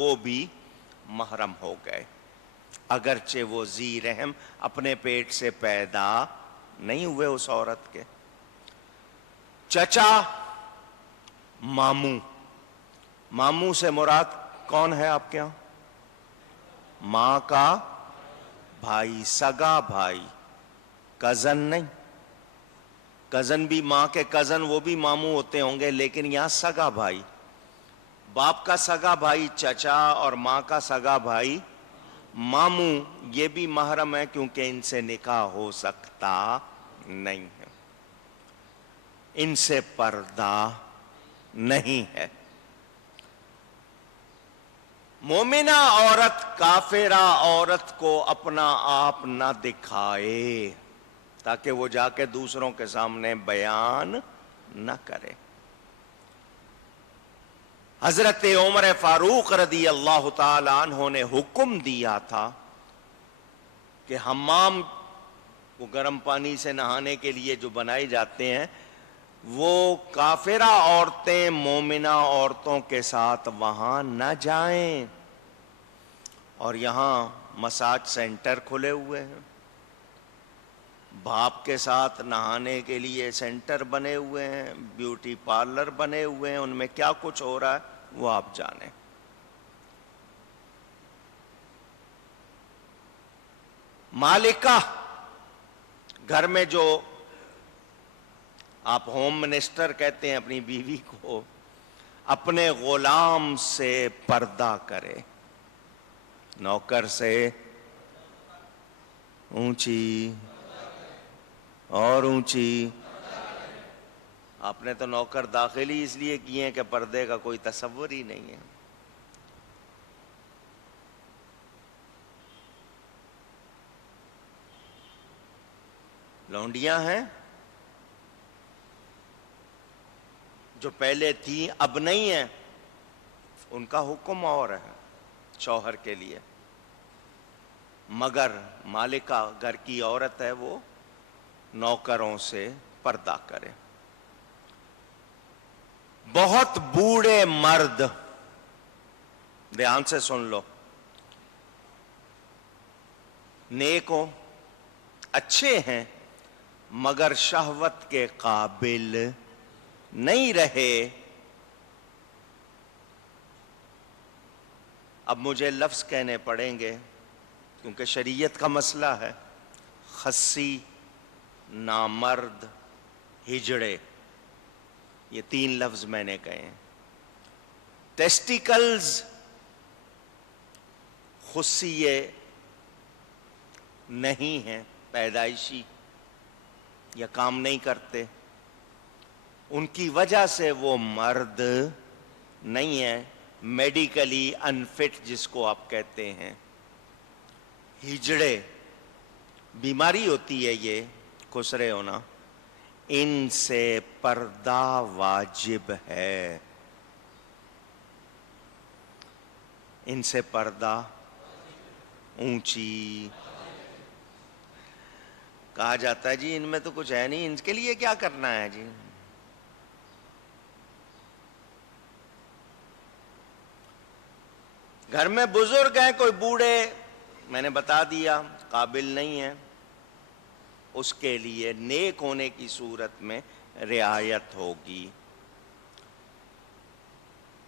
وہ بھی محرم ہو گئے، اگرچہ وہ ذی رحم اپنے پیٹ سے پیدا نہیں ہوئے اس عورت کے۔ چچا، ماموں، ماموں سے مراد کون ہے آپ کے یہاں؟ ماں کا بھائی، سگا بھائی، کزن نہیں۔ کزن بھی ماں کے کزن وہ بھی ماموں ہوتے ہوں گے، لیکن یہاں سگا بھائی، باپ کا سگا بھائی چچا اور ماں کا سگا بھائی ماموں، یہ بھی محرم ہے کیونکہ ان سے نکاح ہو سکتا نہیں ہے، ان سے پردہ نہیں ہے۔ مومنہ عورت کافرہ عورت کو اپنا آپ نہ دکھائے تاکہ وہ جا کے دوسروں کے سامنے بیان نہ کرے۔ حضرت عمر فاروق رضی اللہ تعالی عنہ نے حکم دیا تھا کہ حمام، وہ گرم پانی سے نہانے کے لیے جو بنائے جاتے ہیں، وہ کافرہ عورتیں مومنہ عورتوں کے ساتھ وہاں نہ جائیں۔ اور یہاں مساج سینٹر کھلے ہوئے ہیں، باپ کے ساتھ نہانے کے لیے سینٹر بنے ہوئے ہیں، بیوٹی پارلر بنے ہوئے ہیں، ان میں کیا کچھ ہو رہا ہے وہ آپ جانیں۔ مالکہ، گھر میں جو آپ ہوم منسٹر کہتے ہیں اپنی بیوی کو، اپنے غلام سے پردہ کرے، نوکر سے اونچی اور اونچی۔ آپ نے تو نوکر داخلی اس لیے کیے ہیں کہ پردے کا کوئی تصور ہی نہیں ہے۔ لونڈیاں ہیں جو پہلے تھیں اب نہیں ہیں، ان کا حکم اور ہے شوہر کے لیے، مگر مالکہ گھر کی عورت ہے وہ نوکروں سے پردہ کرے۔ بہت بوڑھے مرد، دھیان سے سن لو، نیک ہو، اچھے ہیں، مگر شہوت کے قابل نہیں رہے۔ اب مجھے لفظ کہنے پڑیں گے کیونکہ شریعت کا مسئلہ ہے۔ خسی، نامرد، ہجڑے، یہ 3 لفظ میں نے کہے ہیں۔ ٹیسٹیکلز خصیے نہیں ہیں، پیدائشی، یا کام نہیں کرتے، ان کی وجہ سے وہ مرد نہیں ہے، میڈیکلی انفٹ جس کو آپ کہتے ہیں۔ ہجڑے، بیماری ہوتی ہے یہ خسرے ہونا، ان سے پردہ واجب ہے، ان سے پردہ اونچی۔ کہا جاتا ہے جی ان میں تو کچھ ہے نہیں، ان کے لیے کیا کرنا ہے جی۔ گھر میں بزرگ ہیں، کوئی بوڑھے، میں نے بتا دیا قابل نہیں ہے، اس کے لیے نیک ہونے کی صورت میں رعایت ہوگی۔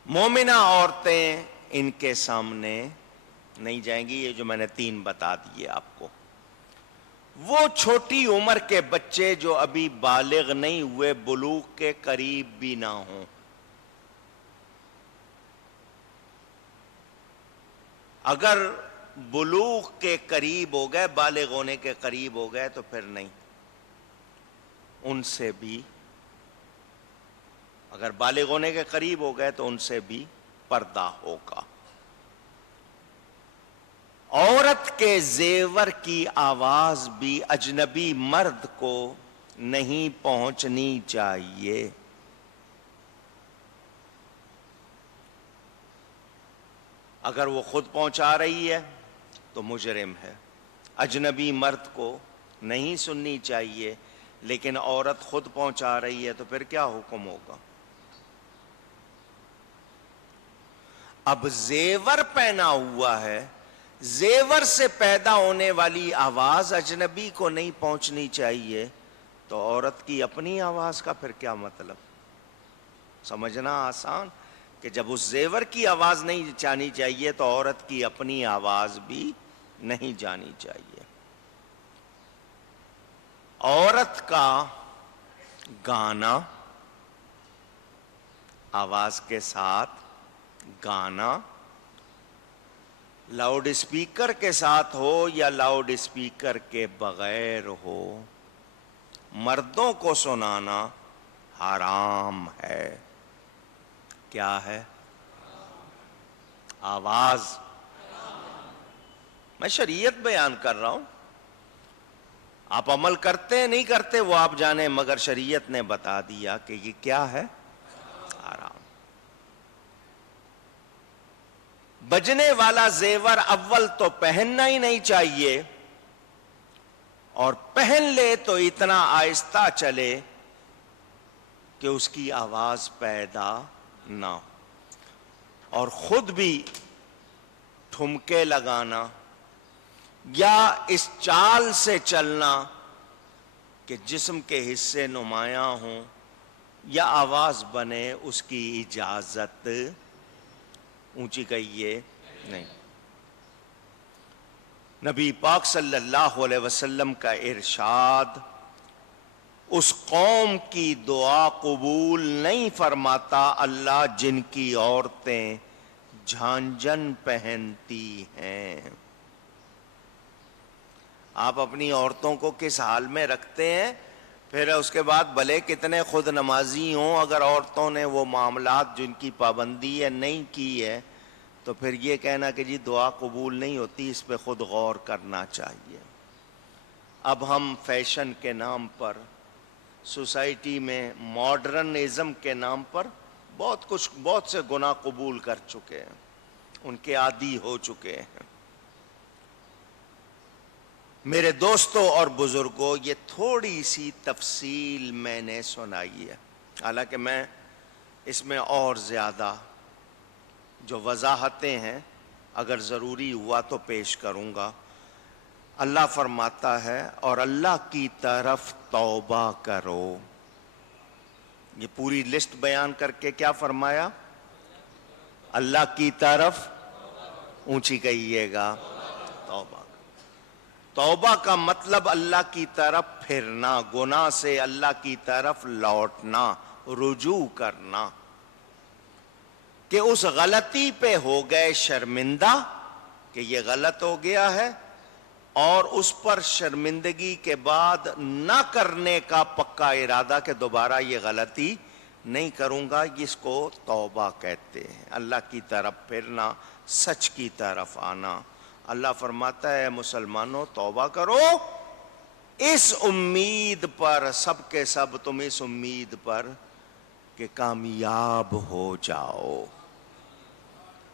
مومنہ عورتیں ان کے سامنے نہیں جائیں گی، یہ جو میں نے 3 بتا دیے آپ کو۔ وہ چھوٹی عمر کے بچے جو ابھی بالغ نہیں ہوئے، بلوغ کے قریب بھی نہ ہوں، اگر بلوغ کے قریب ہو گئے، بالغ ہونے کے قریب ہو گئے تو پھر نہیں، ان سے بھی، اگر بالغ ہونے کے قریب ہو گئے تو ان سے بھی پردہ ہوگا۔ عورت کے زیور کی آواز بھی اجنبی مرد کو نہیں پہنچنی چاہیے۔ اگر وہ خود پہنچا رہی ہے تو مجرم ہے، اجنبی مرد کو نہیں سننی چاہیے، لیکن عورت خود پہنچا رہی ہے تو پھر کیا حکم ہوگا؟ اب زیور پہنا ہوا ہے، زیور سے پیدا ہونے والی آواز اجنبی کو نہیں پہنچنی چاہیے، تو عورت کی اپنی آواز کا پھر کیا مطلب؟ سمجھنا آسان کہ جب اس زیور کی آواز نہیں جانی چاہیے تو عورت کی اپنی آواز بھی نہیں جانی چاہیے۔ عورت کا گانا، آواز کے ساتھ گانا، لاؤڈ اسپیکر کے ساتھ ہو یا لاؤڈ اسپیکر کے بغیر ہو، مردوں کو سنانا حرام ہے۔ کیا ہے؟ آواز۔ میں شریعت بیان کر رہا ہوں، آپ عمل کرتے ہیں نہیں کرتے وہ آپ جانیں، مگر شریعت نے بتا دیا کہ یہ کیا ہے؟ حرام۔ بجنے والا زیور اول تو پہننا ہی نہیں چاہیے، اور پہن لے تو اتنا آہستہ چلے کہ اس کی آواز پیدا نہ ہو، اور خود بھی ٹھمکے لگانا یا اس چال سے چلنا کہ جسم کے حصے نمایاں ہوں یا آواز بنے، اس کی اجازت اونچی کہیے نہیں۔ نبی پاک صلی اللہ علیہ وسلم کا ارشاد اس قوم کی دعا قبول نہیں فرماتا اللہ جن کی عورتیں جھانجھن پہنتی ہیں۔ آپ اپنی عورتوں کو کس حال میں رکھتے ہیں؟ پھر اس کے بعد بھلے کتنے خود نمازی ہوں، اگر عورتوں نے وہ معاملات جن کی پابندی ہے نہیں کی ہے تو پھر یہ کہنا کہ جی دعا قبول نہیں ہوتی، اس پہ خود غور کرنا چاہیے۔ اب ہم فیشن کے نام پر، سوسائٹی میں ماڈرنزم کے نام پر بہت سے گناہ قبول کر چکے ہیں، ان کے عادی ہو چکے ہیں۔ میرے دوستوں اور بزرگوں، یہ تھوڑی سی تفصیل میں نے سنائی ہے، حالانکہ میں اس میں اور زیادہ جو وضاحتیں ہیں اگر ضروری ہوا تو پیش کروں گا۔ اللہ فرماتا ہے اور اللہ کی طرف توبہ کرو۔ یہ پوری لسٹ بیان کر کے کیا فرمایا؟ اللہ کی طرف، اونچی کہیے گا، توبہ۔ توبہ کا مطلب اللہ کی طرف پھرنا، گناہ سے اللہ کی طرف لوٹنا، رجوع کرنا، کہ اس غلطی پہ ہو گئے شرمندہ کہ یہ غلط ہو گیا ہے، اور اس پر شرمندگی کے بعد نہ کرنے کا پکا ارادہ کہ دوبارہ یہ غلطی نہیں کروں گا، اس کو توبہ کہتے ہیں۔ اللہ کی طرف پھرنا، سچ کی طرف آنا۔ اللہ فرماتا ہے مسلمانوں توبہ کرو، اس امید پر، سب کے سب تم اس امید پر کہ کامیاب ہو جاؤ۔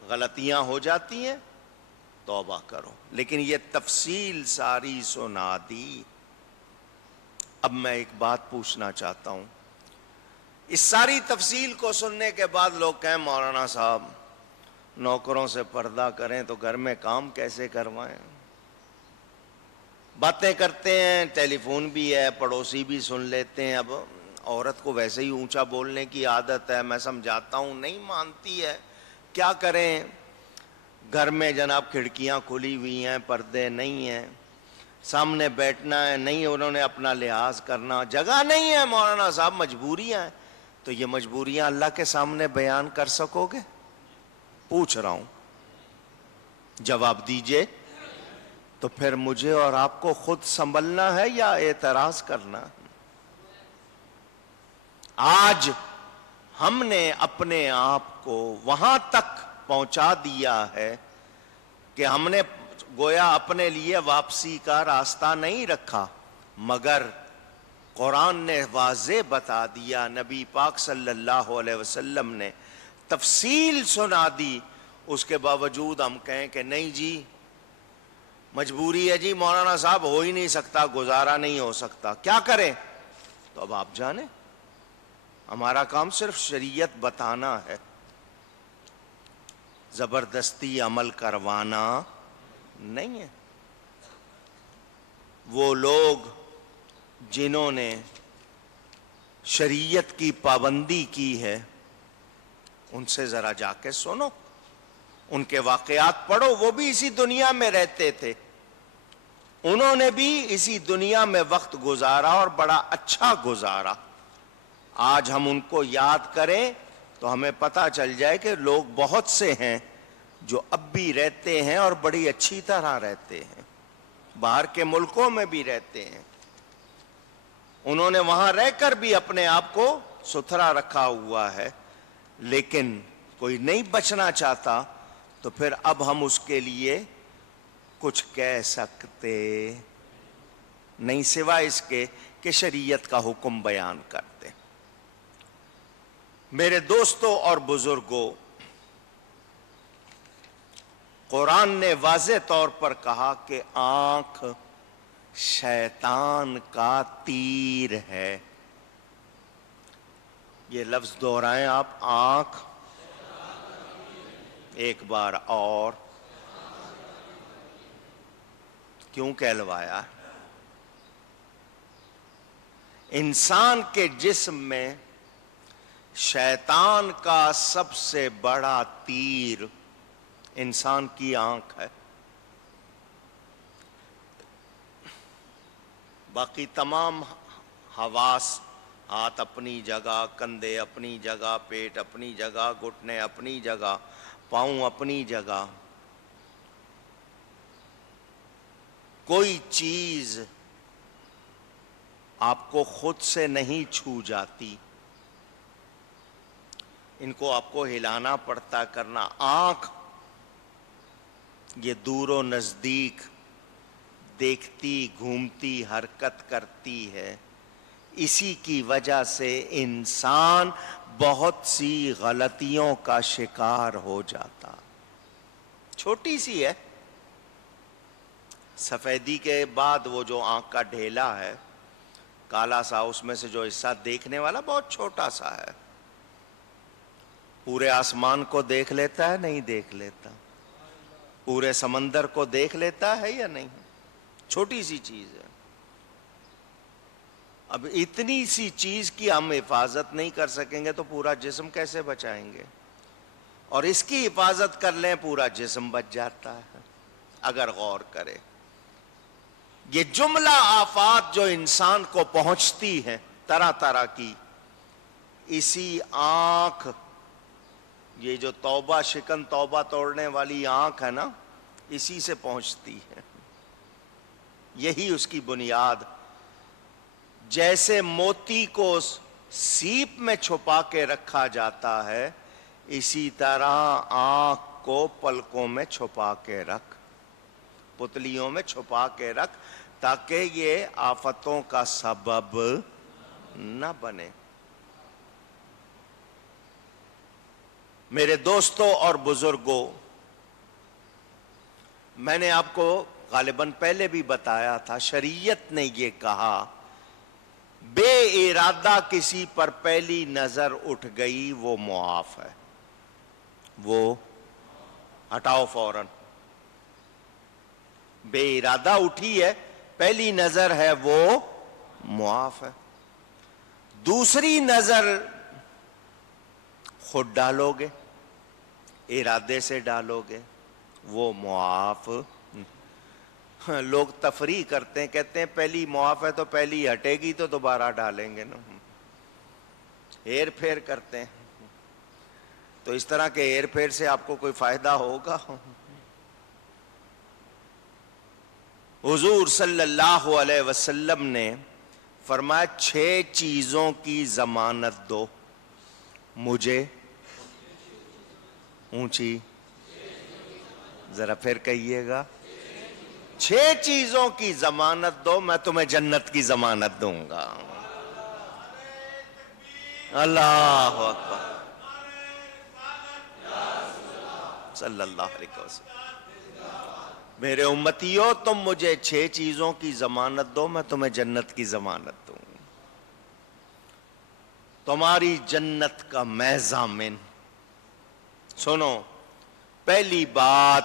غلطیاں ہو جاتی ہیں، توبہ کرو، لیکن یہ تفصیل ساری سنا دی۔ اب میں ایک بات پوچھنا چاہتا ہوں، اس ساری تفصیل کو سننے کے بعد لوگ کہیں مولانا صاحب نوکروں سے پردہ کریں تو گھر میں کام کیسے کروائیں؟ باتیں کرتے ہیں، ٹیلی فون بھی ہے، پڑوسی بھی سن لیتے ہیں۔ اب عورت کو ویسے ہی اونچا بولنے کی عادت ہے، میں سمجھاتا ہوں نہیں مانتی ہے، کیا کریں؟ گھر میں جناب کھڑکیاں کھلی ہوئی ہیں، پردے نہیں ہیں، سامنے بیٹھنا ہے، نہیں انہوں نے اپنا لحاظ کرنا، جگہ نہیں ہے مولانا صاحب، مجبوریاں ہیں۔ تو یہ مجبوریاں اللہ کے سامنے بیان کر سکو گے؟ پوچھ رہا ہوں، جواب دیجئے۔ تو پھر مجھے اور آپ کو خود سنبھلنا ہے یا اعتراض کرنا؟ آج ہم نے اپنے آپ کو وہاں تک پہنچا دیا ہے کہ ہم نے گویا اپنے لیے واپسی کا راستہ نہیں رکھا، مگر قرآن نے واضح بتا دیا، نبی پاک صلی اللہ علیہ وسلم نے تفصیل سنا دی، اس کے باوجود ہم کہیں کہ نہیں جی مجبوری ہے جی مولانا صاحب، ہو ہی نہیں سکتا، گزارا نہیں ہو سکتا، کیا کریں؟ تو اب آپ جانیں، ہمارا کام صرف شریعت بتانا ہے۔ زبردستی عمل کروانا نہیں ہے۔ وہ لوگ جنہوں نے شریعت کی پابندی کی ہے ان سے ذرا جا کے سنو، ان کے واقعات پڑھو، وہ بھی اسی دنیا میں رہتے تھے، انہوں نے بھی اسی دنیا میں وقت گزارا اور بڑا اچھا گزارا۔ آج ہم ان کو یاد کریں تو ہمیں پتہ چل جائے کہ لوگ بہت سے ہیں جو اب بھی رہتے ہیں اور بڑی اچھی طرح رہتے ہیں، باہر کے ملکوں میں بھی رہتے ہیں، انہوں نے وہاں رہ کر بھی اپنے آپ کو ستھرا رکھا ہوا ہے، لیکن کوئی نہیں بچنا چاہتا تو پھر اب ہم اس کے لیے کچھ کہہ سکتے نہیں سوائے اس کے کہ شریعت کا حکم بیان کرتے۔ میرے دوستوں اور بزرگوں، قرآن نے واضح طور پر کہا کہ آنکھ شیطان کا تیر ہے۔ یہ لفظ دہرائیں آپ، آنکھ، ایک بار اور، کیوں کہلوایا؟ انسان کے جسم میں شیطان کا سب سے بڑا تیر انسان کی آنکھ ہے، باقی تمام حواس، ہاتھ اپنی جگہ، کندھے اپنی جگہ، پیٹ اپنی جگہ، گھٹنے اپنی جگہ، پاؤں اپنی جگہ، کوئی چیز آپ کو خود سے نہیں چھو جاتی، ان کو آپ کو ہلانا پڑتا، کرنا۔ آنکھ یہ دور و نزدیک دیکھتی، گھومتی، حرکت کرتی ہے، اسی کی وجہ سے انسان بہت سی غلطیوں کا شکار ہو جاتا۔ چھوٹی سی ہے، سفیدی کے بعد وہ جو آنکھ کا ڈھیلا ہے کالا سا، اس میں سے جو حصہ دیکھنے والا بہت چھوٹا سا ہے، پورے آسمان کو دیکھ لیتا ہے نہیں دیکھ لیتا، پورے سمندر کو دیکھ لیتا ہے یا نہیں، چھوٹی سی چیز ہے۔ اب اتنی سی چیز کی ہم حفاظت نہیں کر سکیں گے تو پورا جسم کیسے بچائیں گے؟ اور اس کی حفاظت کر لیں پورا جسم بچ جاتا ہے اگر غور کرے۔ یہ جملہ آفات جو انسان کو پہنچتی ہیں طرح طرح کی، اسی آنکھ، یہ جو توبہ شکن توبہ توڑنے والی آنکھ ہے نا، اسی سے پہنچتی ہے، یہی اس کی بنیاد۔ جیسے موتی کو سیپ میں چھپا کے رکھا جاتا ہے، اسی طرح آنکھ کو پلکوں میں چھپا کے رکھ، پتلیوں میں چھپا کے رکھ، تاکہ یہ آفتوں کا سبب نہ بنے۔ میرے دوستوں اور بزرگوں، میں نے آپ کو غالباً پہلے بھی بتایا تھا، شریعت نے یہ کہا بے ارادہ کسی پر پہلی نظر اٹھ گئی وہ معاف ہے، وہ ہٹاؤ فوراً، بے ارادہ اٹھی ہے، پہلی نظر ہے وہ معاف ہے، دوسری نظر خود ڈالو گے، ارادے سے ڈالو گے، وہ معاف۔ لوگ تفریح کرتے ہیں، کہتے ہیں پہلی معاف ہے تو پہلی ہٹے گی تو دوبارہ ڈالیں گے نا، ہیر پھیر کرتے ہیں، تو اس طرح کے ہیر پھیر سے آپ کو کوئی فائدہ ہوگا؟ حضور صلی اللہ علیہ وسلم نے فرمایا 6 چیزوں کی ضمانت دو مجھے، اونچی ذرا پھر کہیے گا، 6 چیزوں کی ضمانت دو میں تمہیں جنت کی ضمانت دوں گا۔ اللہ اکبر، صلی اللہ علیہ وسلم۔ میرے امتیوں، تم مجھے 6 چیزوں کی ضمانت دو میں تمہیں جنت کی ضمانت دوں گا، تمہاری جنت کا میں ضامن۔ سنو، پہلی بات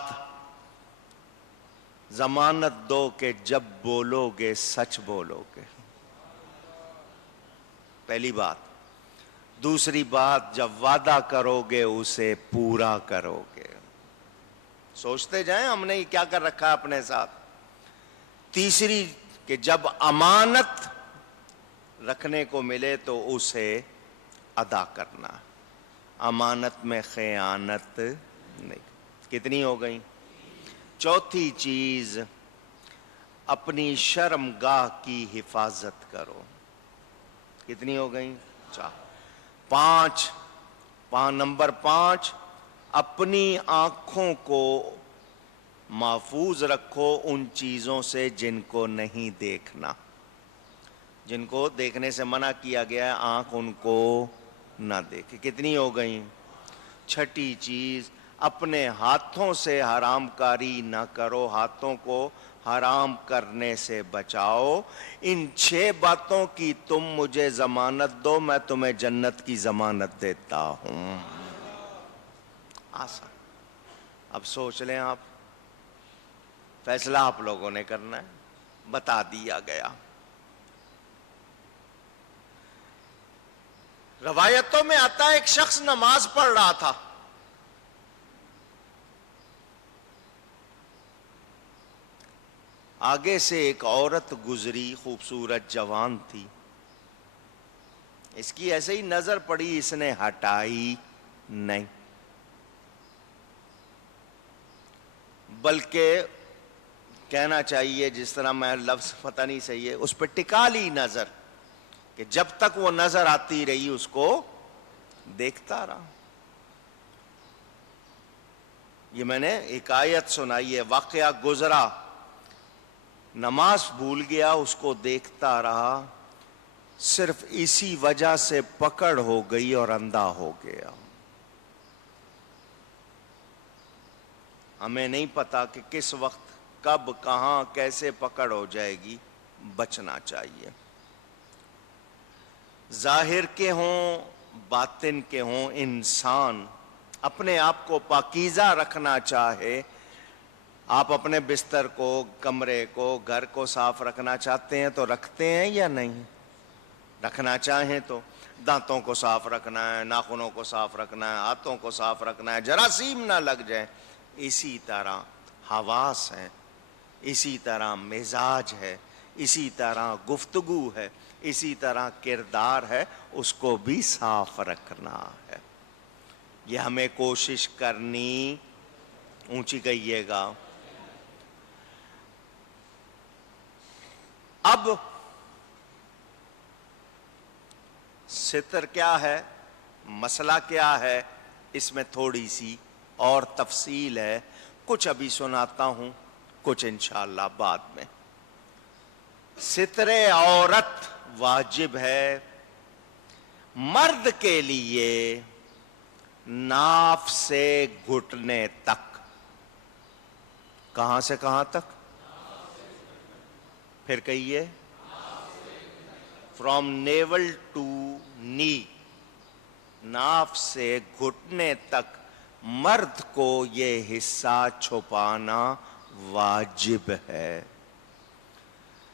ضمانت دو کہ جب بولو گے سچ بولو گے، پہلی بات۔ دوسری بات، جب وعدہ کرو گے اسے پورا کرو گے۔ سوچتے جائیں ہم نے کیا کر رکھا ہے اپنے ساتھ۔ تیسری کہ جب امانت رکھنے کو ملے تو اسے ادا کرنا، امانت میں خیانت نہیں۔ کتنی ہو گئی؟ چوتھی چیز، اپنی شرمگاہ کی حفاظت کرو۔ کتنی ہو گئی؟ 4۔ نمبر 5، اپنی آنکھوں کو محفوظ رکھو ان چیزوں سے جن کو نہیں دیکھنا، جن کو دیکھنے سے منع کیا گیا ہے، آنکھ ان کو نہ دیکھے۔ کتنی ہو گئیں؟ 6 چیز، اپنے ہاتھوں سے حرام کاری نہ کرو، ہاتھوں کو حرام کرنے سے بچاؤ۔ ان 6 باتوں کی تم مجھے ضمانت دو، میں تمہیں جنت کی ضمانت دیتا ہوں۔ آسان۔ اب سوچ لیں آپ، فیصلہ آپ لوگوں نے کرنا ہے، بتا دیا گیا۔ روایتوں میں آتا ہے ایک شخص نماز پڑھ رہا تھا، آگے سے ایک عورت گزری، خوبصورت جوان تھی، اس کی ایسے ہی نظر پڑی، اس نے ہٹائی نہیں، بلکہ کہنا چاہیے جس طرح میں لفظ پتہ نہیں صحیح ہے، اس پہ ٹکا لی نظر کہ جب تک وہ نظر آتی رہی اس کو دیکھتا رہا۔ یہ میں نے حکایت سنائی ہے، واقعہ گزرا، نماز بھول گیا، اس کو دیکھتا رہا، صرف اسی وجہ سے پکڑ ہو گئی اور اندھا ہو گیا۔ ہمیں نہیں پتا کہ کس وقت، کب، کہاں، کیسے پکڑ ہو جائے گی، بچنا چاہیے۔ ظاہر کے ہوں باطن کے ہوں، انسان اپنے آپ کو پاکیزہ رکھنا چاہے۔ آپ اپنے بستر کو، کمرے کو، گھر کو صاف رکھنا چاہتے ہیں تو رکھتے ہیں یا نہیں؟ رکھنا چاہیں تو دانتوں کو صاف رکھنا ہے، ناخنوں کو صاف رکھنا ہے، ہاتھوں کو صاف رکھنا ہے، جراثیم نہ لگ جائیں۔ اسی طرح حواس ہیں، اسی طرح مزاج ہے، اسی طرح گفتگو ہے، اسی طرح کردار ہے، اس کو بھی صاف رکھنا ہے۔ یہ ہمیں کوشش کرنی، اونچی کہیے گا۔ اب ستر کیا ہے، مسئلہ کیا ہے، اس میں تھوڑی سی اور تفصیل ہے، کچھ ابھی سناتا ہوں، کچھ انشاءاللہ بعد میں۔ ستر عورت واجب ہے مرد کے لیے ناف سے گھٹنے تک۔ کہاں سے کہاں تک؟ پھر کہیے، فرام نیول ٹو نی، ناف سے گھٹنے تک مرد کو یہ حصہ چھپانا واجب ہے۔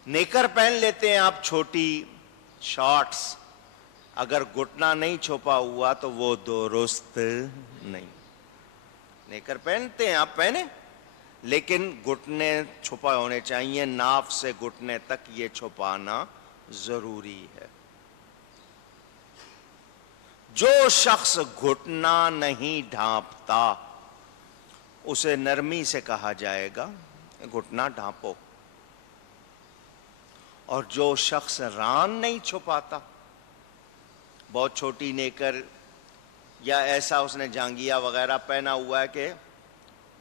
نیکر پہن لیتے ہیں آپ، چھوٹی شارٹس، اگر گھٹنا نہیں چھپا ہوا تو وہ درست نہیں۔ نیکر پہنتے ہیں آپ، پہنے، لیکن گھٹنے چھپا ہونے چاہیے، ناف سے گھٹنے تک یہ چھپانا ضروری ہے۔ جو شخص گھٹنا نہیں ڈھانپتا اسے نرمی سے کہا جائے گا گھٹنا ڈھانپو، اور جو شخص ران نہیں چھپاتا، بہت چھوٹی نیکر یا ایسا اس نے جانگیا وغیرہ پہنا ہوا ہے کہ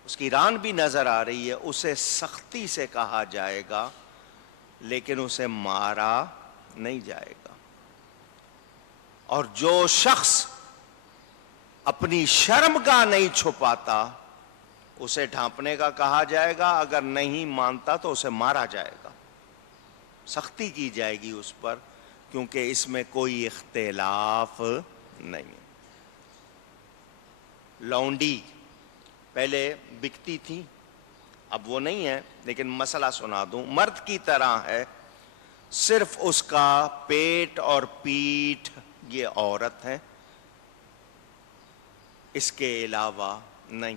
اس کی ران بھی نظر آ رہی ہے، اسے سختی سے کہا جائے گا، لیکن اسے مارا نہیں جائے گا۔ اور جو شخص اپنی شرمگاہ نہیں چھپاتا اسے ڈھانپنے کا کہا جائے گا، اگر نہیں مانتا تو اسے مارا جائے گا، سختی کی جائے گی اس پر، کیونکہ اس میں کوئی اختلاف نہیں۔ لونڈی پہلے بکتی تھی، اب وہ نہیں ہے، لیکن مسئلہ سنا دوں. مرد کی طرح ہے، صرف اس کا پیٹ اور پیٹھ یہ عورت ہے، اس کے علاوہ نہیں.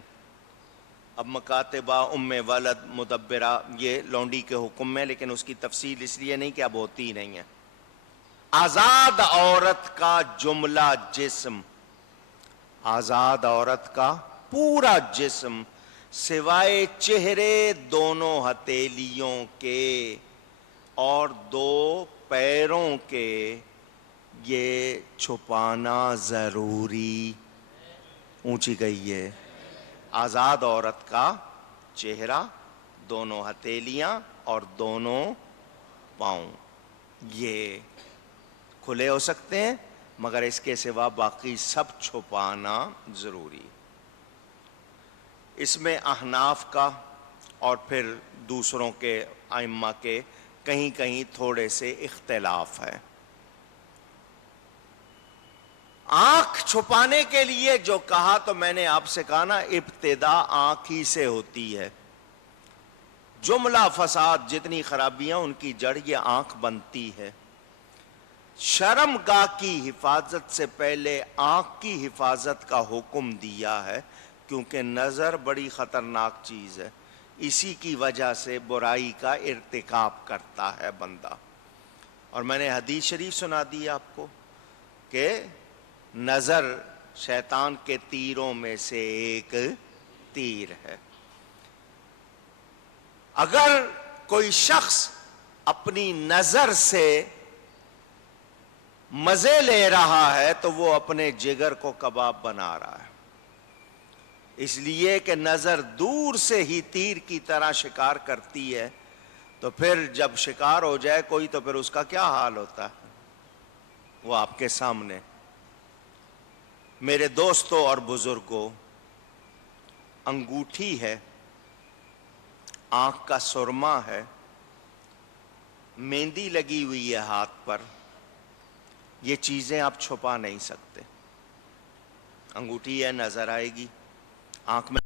اب مکاتبہ، ام ولد، مدبرہ یہ لونڈی کے حکم میں، لیکن اس کی تفصیل اس لیے نہیں کہ اب ہوتی نہیں ہے. آزاد عورت کا جملہ جسم، آزاد عورت کا پورا جسم سوائے چہرے، دونوں ہتھیلیوں کے اور دو پیروں کے، یہ چھپانا ضروری. اونچی گئی ہے. آزاد عورت کا چہرہ، دونوں ہتھیلیاں اور دونوں پاؤں یہ کھلے ہو سکتے ہیں، مگر اس کے سوا باقی سب چھپانا ضروری. اس میں احناف کا اور پھر دوسروں کے ائمہ کے کہیں کہیں تھوڑے سے اختلاف ہے. آنکھ چھپانے کے لیے جو کہا تو میں نے آپ سے کہا نا، ابتدا آنکھ ہی سے ہوتی ہے. جملہ فساد، جتنی خرابیاں ان کی جڑ یہ آنکھ بنتی ہے. شرم گاہ کی حفاظت سے پہلے آنکھ کی حفاظت کا حکم دیا ہے، کیونکہ نظر بڑی خطرناک چیز ہے. اسی کی وجہ سے برائی کا ارتکاب کرتا ہے بندہ. اور میں نے حدیث شریف سنا دی آپ کو کہ نظر شیطان کے تیروں میں سے ایک تیر ہے. اگر کوئی شخص اپنی نظر سے مزے لے رہا ہے تو وہ اپنے جگر کو کباب بنا رہا ہے، اس لیے کہ نظر دور سے ہی تیر کی طرح شکار کرتی ہے. تو پھر جب شکار ہو جائے کوئی تو پھر اس کا کیا حال ہوتا ہے، وہ آپ کے سامنے. میرے دوستوں اور بزرگوں، انگوٹھی ہے، آنکھ کا سرما ہے، مہندی لگی ہوئی ہے ہاتھ پر، یہ چیزیں آپ چھپا نہیں سکتے. انگوٹھی ہے، نظر آئے گی، آنکھ میں